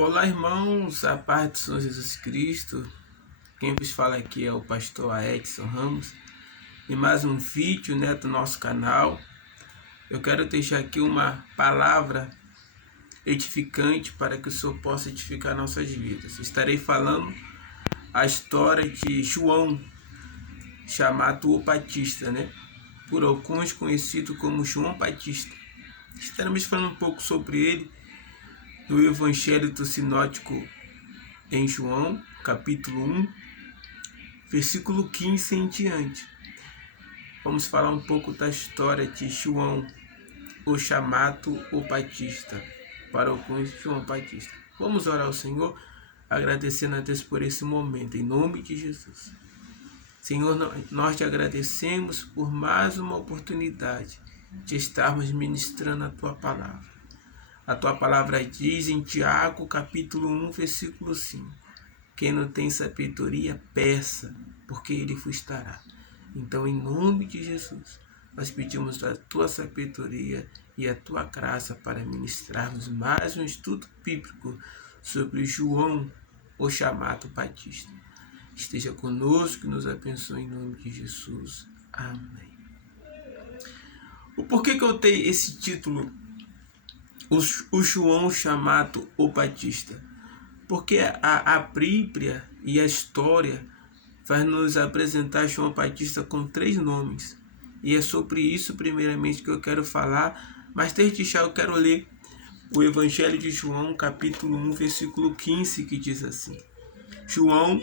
Olá, irmãos, a paz do Senhor Jesus Cristo. Quem vos fala aqui é o pastor Edson Ramos e mais um vídeo do nosso canal. Eu quero deixar aqui uma palavra edificante para que o Senhor possa edificar nossas vidas. Estarei falando a história de João, chamado o Batista, por alguns conhecido como João Batista. Estaremos falando um pouco sobre ele do Evangelho do Sinótico em João, capítulo 1, versículo 15 em diante. Vamos falar um pouco da história de João, o chamado o Batista, para alguns João Batista. Vamos orar ao Senhor, agradecendo a Deus por esse momento, em nome de Jesus. Senhor, nós te agradecemos por mais uma oportunidade de estarmos ministrando a Tua Palavra. A Tua Palavra diz em Tiago, capítulo 1, versículo 5. Quem não tem sabedoria, peça, porque ele vos dará. Então, em nome de Jesus, nós pedimos a Tua sabedoria e a Tua graça para ministrarmos mais um estudo bíblico sobre João, o chamado Batista. Esteja conosco e nos abençoe em nome de Jesus. Amém. O porquê que eu tenho esse título, o João chamado o Batista? Porque a Bíblia e a história vai nos apresentar João Batista com 3 nomes. E é sobre isso, primeiramente, que eu quero falar. Mas desde já eu quero ler o Evangelho de João, capítulo 1, versículo 15, que diz assim: João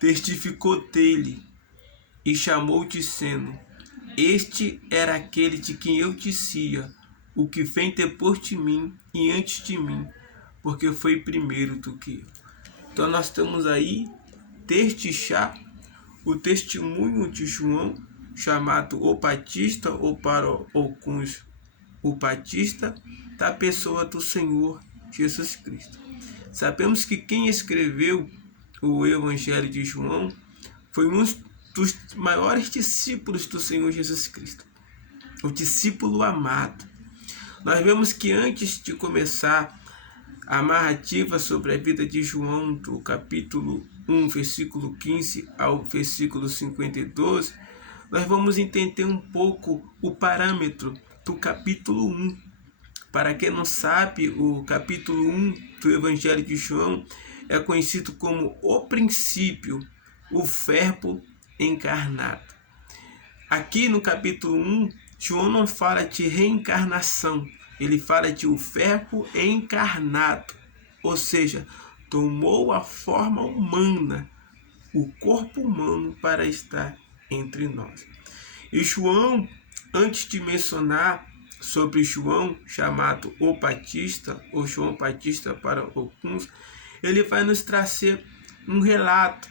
testificou dele e chamou, dizendo: Este era aquele de quem eu dizia, o que vem depois de mim e antes de mim, porque foi primeiro do que eu. Então nós temos aí, desde já, o testemunho de João, chamado o Batista, ou para alguns, o Batista, da pessoa do Senhor Jesus Cristo. Sabemos que quem escreveu o Evangelho de João foi um dos maiores discípulos do Senhor Jesus Cristo, o discípulo amado. Nós vemos que antes de começar a narrativa sobre a vida de João, do capítulo 1, versículo 15 ao versículo 52, nós vamos entender um pouco o parâmetro do capítulo 1. Para quem não sabe, o capítulo 1 do Evangelho de João é conhecido como o princípio, o verbo encarnado. Aqui no capítulo 1, João não fala de reencarnação, ele fala de o verbo encarnado, ou seja, tomou a forma humana, o corpo humano para estar entre nós. E João, antes de mencionar sobre João, chamado o Batista, ou João Batista para alguns, ele vai nos trazer um relato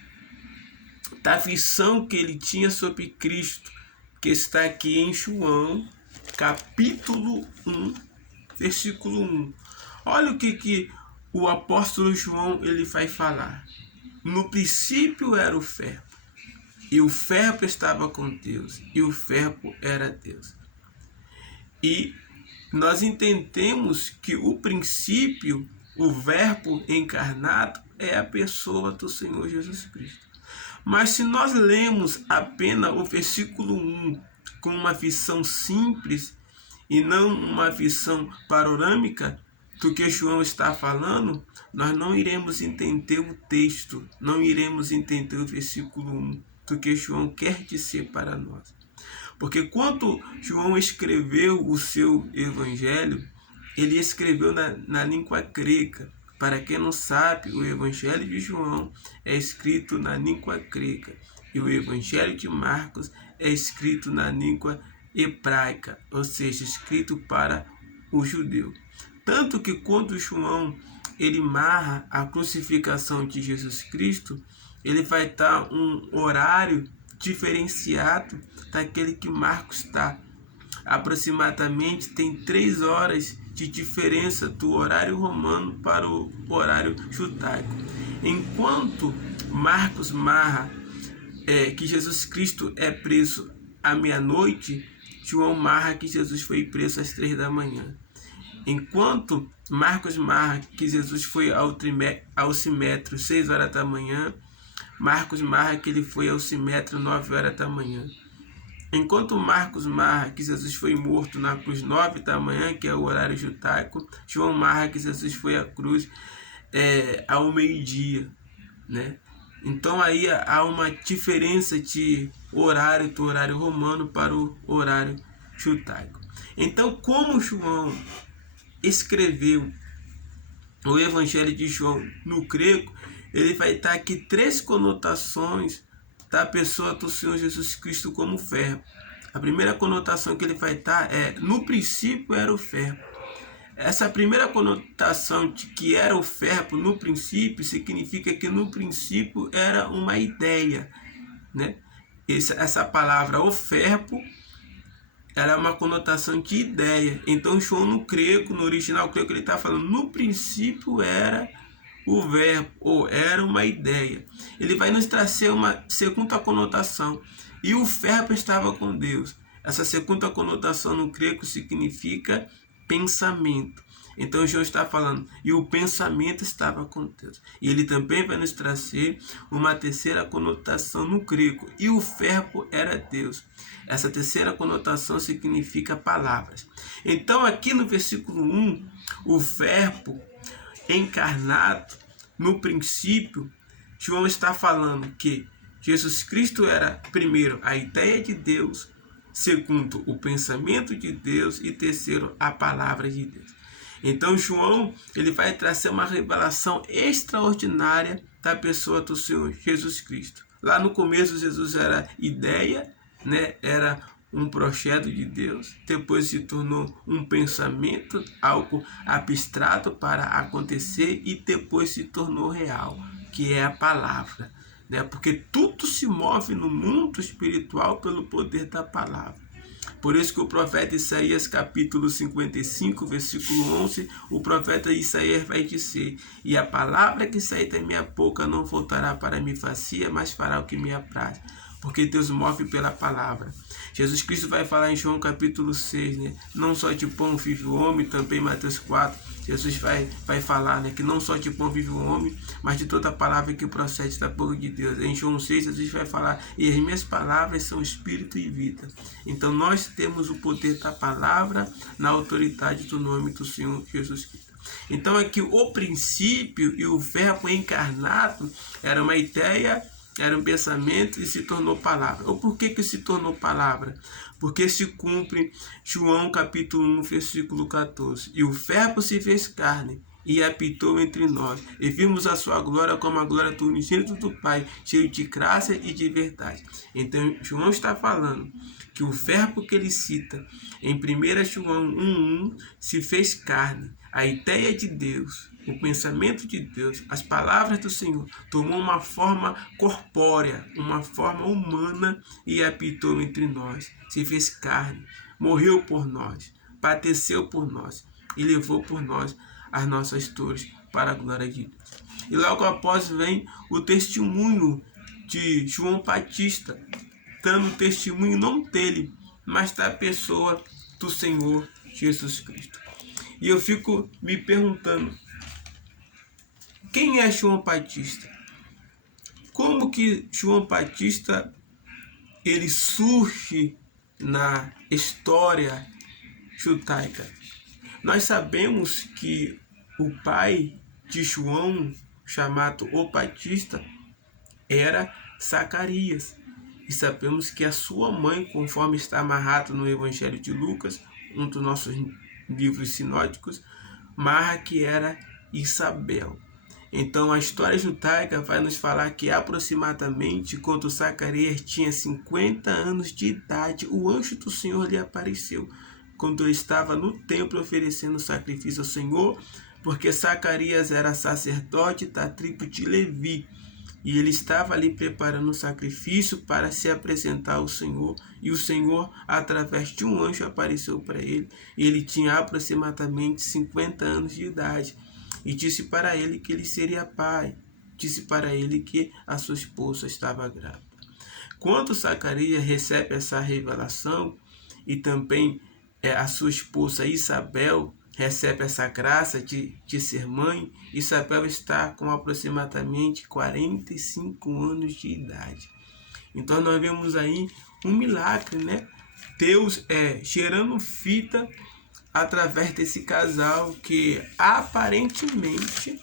da visão que ele tinha sobre Cristo, que está aqui em João, capítulo 1, versículo 1. Olha o que o apóstolo João ele vai falar. No princípio era o verbo, e o verbo estava com Deus, e o verbo era Deus. E nós entendemos que o princípio, o verbo encarnado, é a pessoa do Senhor Jesus Cristo. Mas se nós lemos apenas o versículo 1 com uma visão simples e não uma visão panorâmica do que João está falando, nós não iremos entender o texto, não iremos entender o versículo 1 do que João quer dizer para nós. Porque quando João escreveu o seu evangelho, ele escreveu na língua grega. Para quem não sabe, o Evangelho de João é escrito na língua grega e o Evangelho de Marcos é escrito na língua hebraica, ou seja, escrito para o judeu. Tanto que quando João ele narra a crucificação de Jesus Cristo, ele vai dar um horário diferenciado daquele que Marcos está. Aproximadamente tem 3 horas de diferença do horário romano para o horário judaico. Enquanto Marcos narra que Jesus Cristo é preso à meia-noite, João narra que Jesus foi preso às 3 da manhã. Enquanto Marcos marca que Jesus foi ao simétrio 6 horas da manhã, Marcos marca que ele foi ao simétrio 9 horas da manhã. Enquanto Marcos marca que Jesus foi morto na cruz 9 da manhã, que é o horário judaico, João marca que Jesus foi à cruz ao meio-dia, né? Então aí há uma diferença de horário do horário romano para o horário judaico. Então, como João escreveu o Evangelho de João no grego, ele vai dar aqui 3 conotações da pessoa do Senhor Jesus Cristo como verbo. A primeira conotação que ele vai dar é: no princípio era o verbo. Essa primeira conotação de que era o verbo no princípio significa que no princípio era uma ideia, né? Essa palavra o verbo era uma conotação de ideia. Então João no grego, no original grego, ele está falando no princípio era o verbo, ou era uma ideia. Ele vai nos trazer uma segunda conotação: e o verbo estava com Deus. Essa segunda conotação no grego significa pensamento. Então João está falando, e o pensamento estava com Deus. E ele também vai nos trazer uma terceira conotação no grego: e o verbo era Deus. Essa terceira conotação significa palavras. Então aqui no versículo 1, o verbo encarnado, no princípio, João está falando que Jesus Cristo era, primeiro, a ideia de Deus, segundo, o pensamento de Deus e terceiro, a palavra de Deus. Então João, ele vai trazer uma revelação extraordinária da pessoa do Senhor Jesus Cristo. Lá no começo Jesus era ideia, né? Era um projeto de Deus, depois se tornou um pensamento, algo abstrato para acontecer, e depois se tornou real, que é a palavra, né? Porque tudo se move no mundo espiritual pelo poder da palavra. Por isso que o profeta Isaías, capítulo 55, versículo 11, o profeta Isaías vai dizer: e a palavra que sair da minha boca não voltará para mim vazia, mas fará o que me apraz. Porque Deus move pela palavra. Jesus Cristo vai falar em João capítulo 6, né? Não só de pão vive o homem, também Mateus 4. Jesus vai falar, né, que não só de pão vive o homem, mas de toda palavra que procede da boca de Deus. Em João 6, Jesus vai falar: e as minhas palavras são espírito e vida. Então nós temos o poder da palavra na autoridade do nome do Senhor Jesus Cristo. Então aqui o princípio e o verbo encarnado era uma ideia, era um pensamento e se tornou palavra. Ou por que se tornou palavra? Porque se cumpre João capítulo 1, versículo 14. E o verbo se fez carne e habitou entre nós, e vimos a sua glória como a glória do unigênito do Pai, cheio de graça e de verdade. Então João está falando que o verbo que ele cita em 1 João 1,1 se fez carne. A ideia de Deus, o pensamento de Deus, as palavras do Senhor, tomou uma forma corpórea, uma forma humana e habitou entre nós. Se fez carne, morreu por nós, padeceu por nós e levou por nós as nossas dores para a glória de Deus. E logo após vem o testemunho de João Batista, dando testemunho não dele, mas da pessoa do Senhor Jesus Cristo. E eu fico me perguntando, quem é João Batista? Como que João Batista ele surge na história judaica? Nós sabemos que o pai de João, chamado o Batista, era Zacarias. E sabemos que a sua mãe, conforme está amarrado no Evangelho de Lucas, um dos nossos livros sinóticos, marca que era Isabel. Então a história judaica vai nos falar que aproximadamente quando Zacarias tinha 50 anos de idade, o anjo do Senhor lhe apareceu, quando ele estava no templo oferecendo sacrifício ao Senhor, porque Zacarias era sacerdote da tribo de Levi. E ele estava ali preparando o sacrifício para se apresentar ao Senhor. E o Senhor, através de um anjo, apareceu para ele. Ele tinha aproximadamente 50 anos de idade. E disse para ele que ele seria pai. Disse para ele que a sua esposa estava grávida. Quando Zacarias recebe essa revelação, e também a sua esposa Isabel recebe essa graça de ser mãe, Isabel está com aproximadamente 45 anos de idade. Então nós vemos aí um milagre, né? Deus gerando fita através desse casal que aparentemente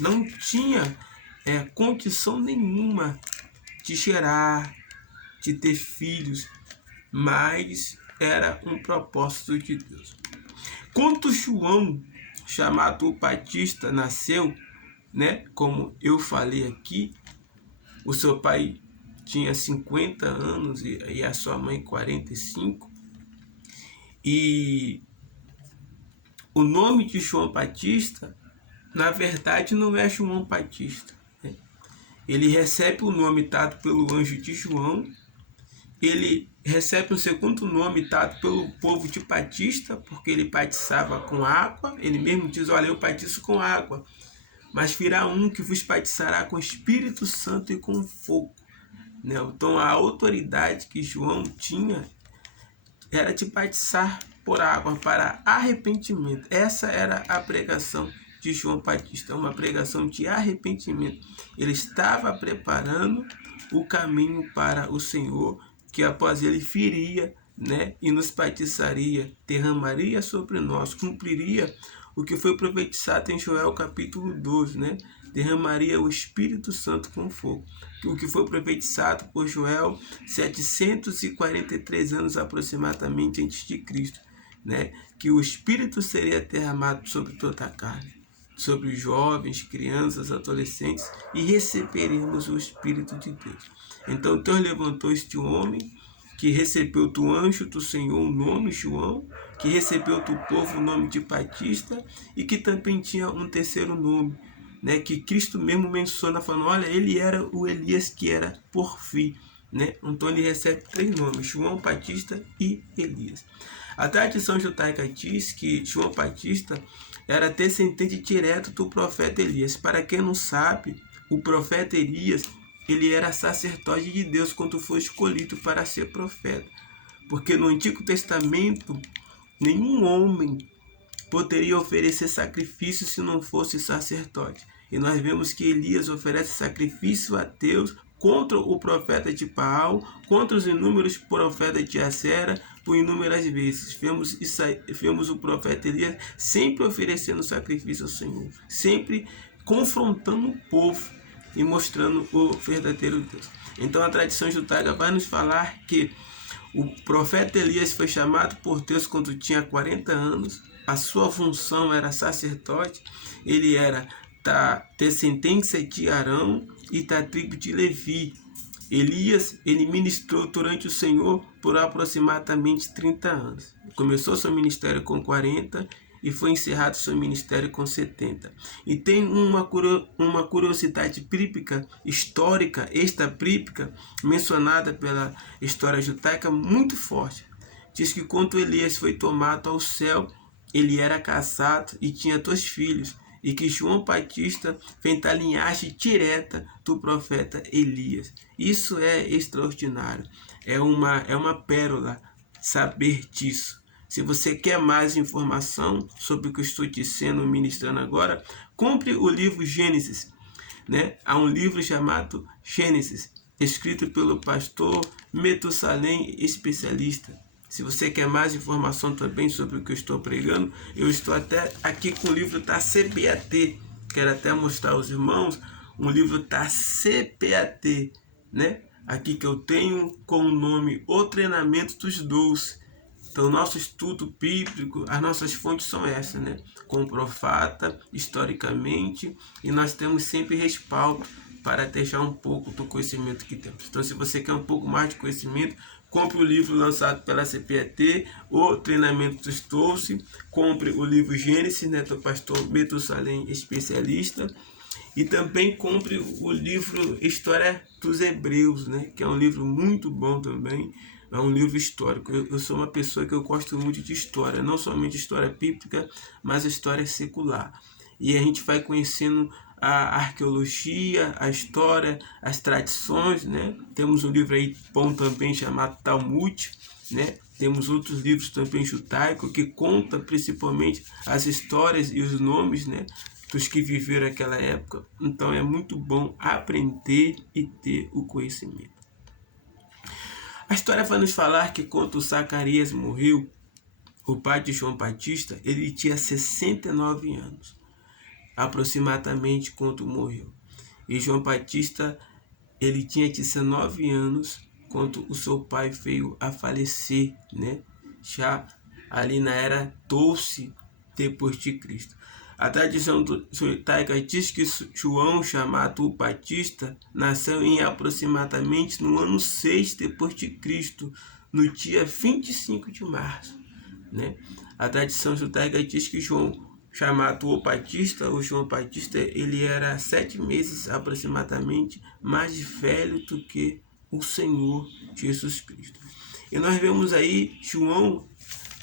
não tinha condição nenhuma de gerar, de ter filhos, mas era um propósito de Deus. Quando João, chamado o Batista, nasceu, né, como eu falei aqui, o seu pai tinha 50 anos e a sua mãe 45, e o nome de João Batista, na verdade, não é João Batista, né? Ele recebe o nome dado pelo anjo de João, ele recebe um segundo nome dado pelo povo de Batista, porque ele batizava com água. Ele mesmo diz, olha, eu batizo com água, mas virá um que vos batizará com Espírito Santo e com fogo, né? Então a autoridade que João tinha era de batizar por água para arrependimento. Essa era a pregação de João Batista, uma pregação de arrependimento. Ele estava preparando o caminho para o Senhor, que após ele viria, né, e nos batizaria, derramaria sobre nós, cumpriria o que foi profetizado em Joel capítulo 12, né? Derramaria o Espírito Santo com fogo. O que foi profetizado por Joel 743 anos aproximadamente antes de Cristo, né? Que o Espírito seria derramado sobre toda a carne, sobre os jovens, crianças, adolescentes, e receberemos o Espírito de Deus. Então Deus levantou este homem que recebeu do anjo do Senhor o nome João, que recebeu do povo o nome de Batista, e que também tinha um terceiro nome, né, que Cristo mesmo menciona, falando, olha, ele era o Elias que era por vir, né? Então ele recebe 3 nomes, João, Batista e Elias. A tradição judaica diz que João Batista era descendente direto do profeta Elias. Para quem não sabe, o profeta Elias, ele era sacerdote de Deus quando foi escolhido para ser profeta. Porque no Antigo Testamento, nenhum homem poderia oferecer sacrifício se não fosse sacerdote. E nós vemos que Elias oferece sacrifício a Deus contra o profeta de Baal, contra os inúmeros profetas de Acera, por inúmeras vezes. Vemos o profeta Elias sempre oferecendo sacrifício ao Senhor, sempre confrontando o povo e mostrando o verdadeiro Deus. Então a tradição judaica vai nos falar que o profeta Elias foi chamado por Deus quando tinha 40 anos, a sua função era sacerdote, ele era da descendência de Arão e da tribo de Levi. Elias, ele ministrou durante o Senhor por aproximadamente 30 anos. Começou seu ministério com 40 e foi encerrado seu ministério com 70. E tem uma curiosidade bíblica, histórica, extra-bíblica, mencionada pela história judaica, muito forte. Diz que quando Elias foi tomado ao céu, ele era casado e tinha 2 filhos, e que João Batista vem da linhagem direta do profeta Elias. Isso é extraordinário, é uma pérola saber disso. Se você quer mais informação sobre o que eu estou dizendo, ministrando agora, compre o livro Gênesis, né? Há um livro chamado Gênesis, escrito pelo pastor Metusalém, especialista. Se você quer mais informação também sobre o que eu estou pregando, eu estou até aqui com o livro da CBAT. Quero até mostrar aos irmãos um livro da CBAT, né? Aqui que eu tenho com o nome O Treinamento dos 12. Então, nosso estudo bíblico, as nossas fontes são essas, né? Comprovada historicamente, e nós temos sempre respaldo para deixar um pouco do conhecimento que temos. Então, se você quer um pouco mais de conhecimento, compre o livro lançado pela CPAT, O Treinamento dos 12, compre o livro Gênesis, né, do pastor Metusalém, especialista, e também compre o livro História dos Hebreus, né, que é um livro muito bom também, é um livro histórico. Eu sou uma pessoa que eu gosto muito de história, não somente história bíblica, mas história secular. E a gente vai conhecendo a arqueologia, a história, as tradições, né? Temos um livro aí bom também chamado Talmud, né? Temos outros livros também judaicos que contam principalmente as histórias e os nomes, né, dos que viveram aquela época. Então é muito bom aprender e ter o conhecimento. A história vai nos falar que quando Zacarias morreu, o pai de João Batista, ele tinha 69 anos, aproximadamente, quando morreu. E João Batista, ele tinha 19 anos quando o seu pai veio a falecer, né? Já ali na era 12 depois de Cristo. A tradição judaica diz que João, chamado Batista, nasceu em aproximadamente no ano 6 depois de Cristo, no dia 25 de março. Né? A tradição judaica diz que João, chamado o Batista, ou João Batista, ele era 7 meses aproximadamente mais velho do que o Senhor Jesus Cristo. E nós vemos aí João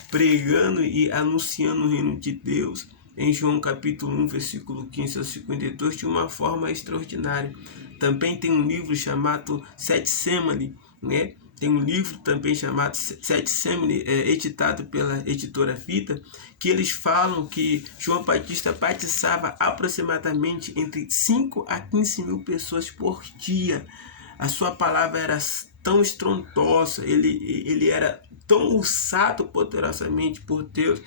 pregando e anunciando o reino de Deus em João capítulo 1, versículo 15 a 52, de uma forma extraordinária. Também tem um livro chamado Getsemane, né? Tem um livro também chamado Getsemane, editado pela editora Vida, que eles falam que João Batista batizava aproximadamente entre 5 a 15 mil pessoas por dia. A sua palavra era tão estrondosa, ele era tão usado poderosamente por Deus,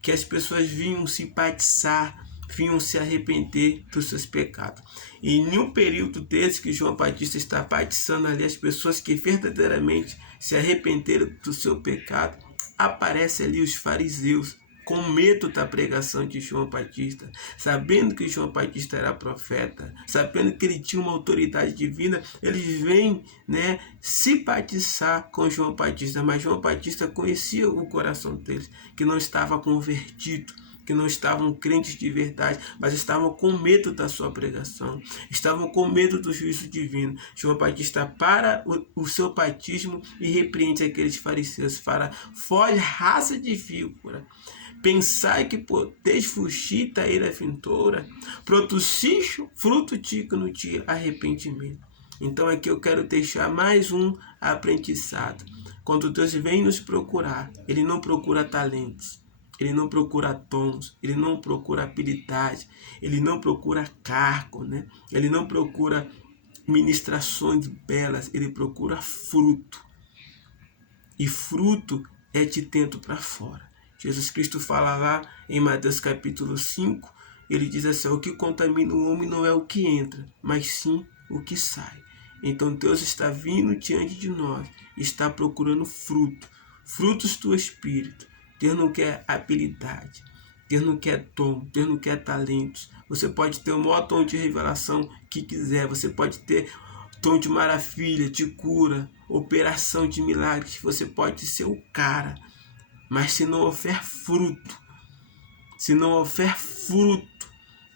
que as pessoas vinham simpatizar, vinham se arrepender dos seus pecados. E em nenhum período desse que João Batista está batizando ali as pessoas que verdadeiramente se arrependeram do seu pecado, aparecem ali os fariseus, com medo da pregação de João Batista, sabendo que João Batista era profeta, sabendo que ele tinha uma autoridade divina, eles vêm, né, simpatizar com João Batista, mas João Batista conhecia o coração deles, que não estava convertido, que não estavam crentes de verdade, mas estavam com medo da sua pregação, estavam com medo do juízo divino. João Batista para o seu batismo e repreende aqueles fariseus, fala: foge, raça de víbora, pensai que podeis fugir da ira vindoura, produzis fruto digno de arrependimento. Então aqui eu quero deixar mais um aprendizado. Quando Deus vem nos procurar, Ele não procura talentos, Ele não procura dons, Ele não procura habilidade, Ele não procura cargo, né? Ele não procura ministrações belas, Ele procura fruto. E fruto é de dentro para fora. Jesus Cristo fala lá em Mateus capítulo 5, ele diz assim: o que contamina o homem não é o que entra, mas sim o que sai. Então Deus está vindo diante de nós, está procurando fruto, frutos do Espírito. Deus não quer habilidade, Deus não quer dom, Deus não quer talentos. Você pode ter o maior dom de revelação que quiser, você pode ter dom de maravilha, de cura, operação de milagres, você pode ser o cara, mas se não houver fruto, se não houver fruto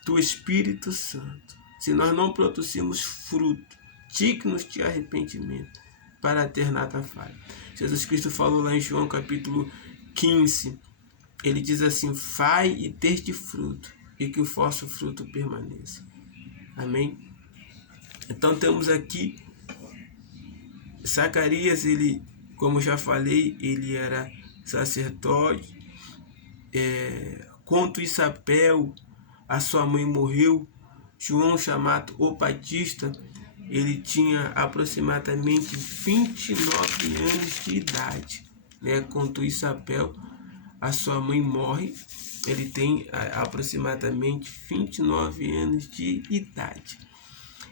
do Espírito Santo, se nós não produzirmos fruto dignos de arrependimento, para ter nada falha. Jesus Cristo falou lá em João capítulo 15, ele diz assim: vai e deste fruto, e que o vosso fruto permaneça. Amém? Então temos aqui Zacarias, ele, como já falei, ele era sacerdote. Quando Isabel, a sua mãe, morreu, João, chamado o Batista, ele tinha aproximadamente 29 anos de idade. Né? Quando Isabel, a sua mãe, morre, ele tem aproximadamente 29 anos de idade.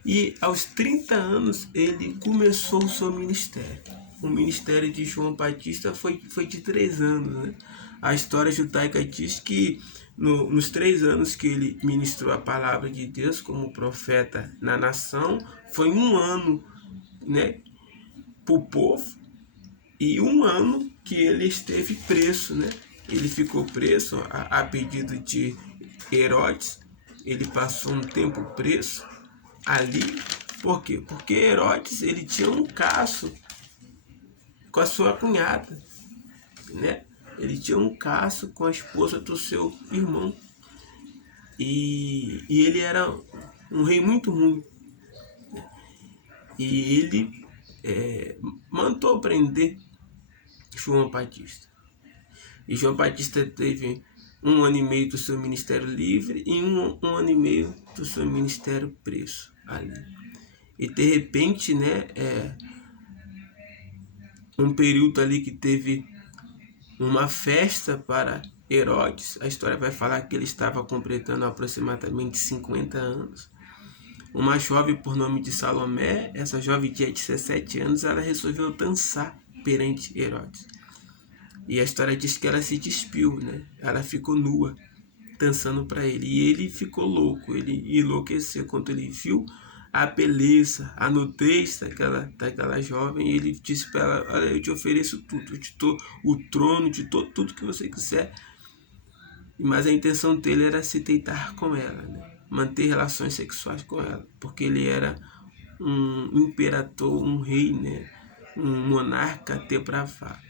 E aos 30 anos ele começou o seu ministério. O ministério de João Batista foi de 3 anos. Né? A história judaica diz que nos 3 anos que ele ministrou a palavra de Deus como profeta na nação, foi 1 ano, né, para o povo, e 1 ano que ele esteve preso. Né? Ele ficou preso a pedido de Herodes. Ele passou um tempo preso ali. Por quê? Porque Herodes, ele tinha um caso com a sua cunhada, né? Ele tinha um caso com a esposa do seu irmão. E ele era um rei muito ruim. E ele mandou prender João Batista. E João Batista teve 1 ano e meio do seu ministério livre e um ano e meio do seu ministério preso ali. E de repente, né, um período ali que teve uma festa para Herodes. A história vai falar que ele estava completando aproximadamente 50 anos. Uma jovem por nome de Salomé, essa jovem tinha 17 anos, ela resolveu dançar perante Herodes. E a história diz que ela se despiu, né? Ela ficou nua, dançando para ele. E ele ficou louco, ele enlouqueceu quando ele viu a beleza, a nudez daquela jovem. E ele disse para ela: olha, eu te ofereço tudo, eu te dou o trono, te dou tudo que você quiser. Mas a intenção dele era se deitar com ela, né? Manter relações sexuais com ela, porque ele era um imperador, um rei, né? Um monarca depravado.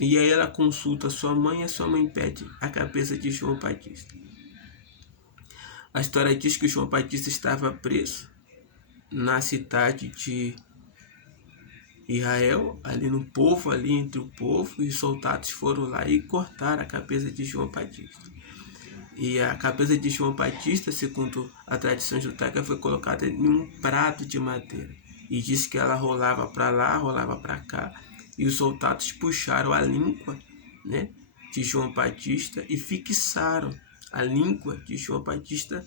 E aí ela consulta sua mãe e a sua mãe pede a cabeça de João Batista. A história diz que João Batista estava preso na cidade de Israel, ali no povo, ali entre o povo, e os soldados foram lá e cortaram a cabeça de João Batista. E a cabeça de João Batista, segundo a tradição judaica, foi colocada em um prato de madeira. E diz que ela rolava para lá, rolava para cá. E os soldados puxaram a língua, né, de João Batista e fixaram a língua de João Batista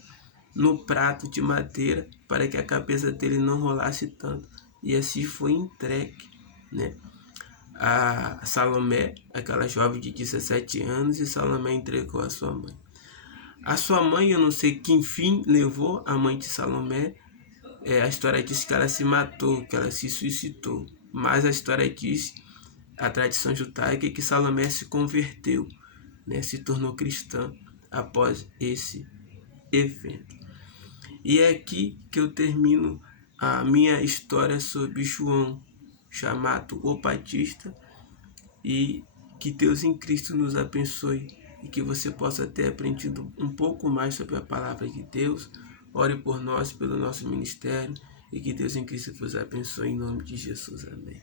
no prato de madeira para que a cabeça dele não rolasse tanto. E assim foi entregue, né, a Salomé, aquela jovem de 17 anos, e Salomé entregou a sua mãe. A sua mãe, eu não sei que fim levou a mãe de Salomé. A história diz que ela se matou, que ela se suicidou. Mas a história diz, a tradição judaica, que Salomé se converteu, né, se tornou cristã após esse evento. E é aqui que eu termino a minha história sobre João, chamado o Batista. E que Deus em Cristo nos abençoe e que você possa ter aprendido um pouco mais sobre a palavra de Deus. Ore por nós, pelo nosso ministério, e que Deus em Cristo vos abençoe em nome de Jesus. Amém.